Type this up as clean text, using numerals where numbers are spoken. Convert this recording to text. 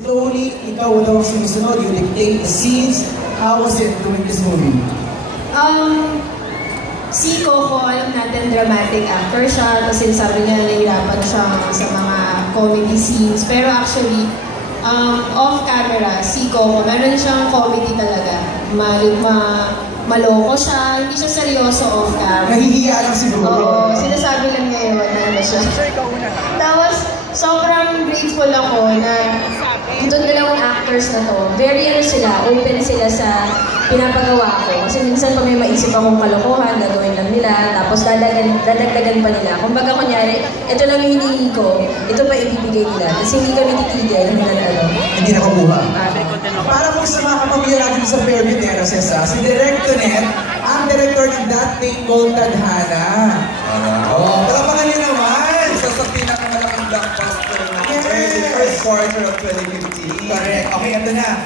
Slowly, ikaw daw sumusunod, you dictate the scenes. How was it doing this movie? Si Coco, alam natin, dramatic actor siya. Tapos sabi niya, nahihirapan siya sa mga comedy scenes. Pero actually, off-camera, si Coco, meron siyang comedy talaga. Maloko siya, hindi siya seryoso off-camera. Nahihiya lang siguro. Oo, sinasabi lang ngayon na ano siya. Tapos, sobrang grateful ako na itong dalawang actors na to, very open sila sa pinapagawa ko. Kasi minsan pa may maisip akong kalokohan, gagawin lang nila, tapos dadagdagan pa nila. Kung baga kunyari, ito lang yung hinihingi ko, ito pa ibibigay nila. Kasi hindi kami titigil hanggang ano. Hindi nakabuha. Para po sa mga kapamilya natin sa Fairview Terraces, si Director Net, ang director ng That Thing Called Tadhana. Palapakan niyo naman! Isa sa pinakamalaking blockbuster natin, the first quarter of 2015. Correct. Okay, ito na.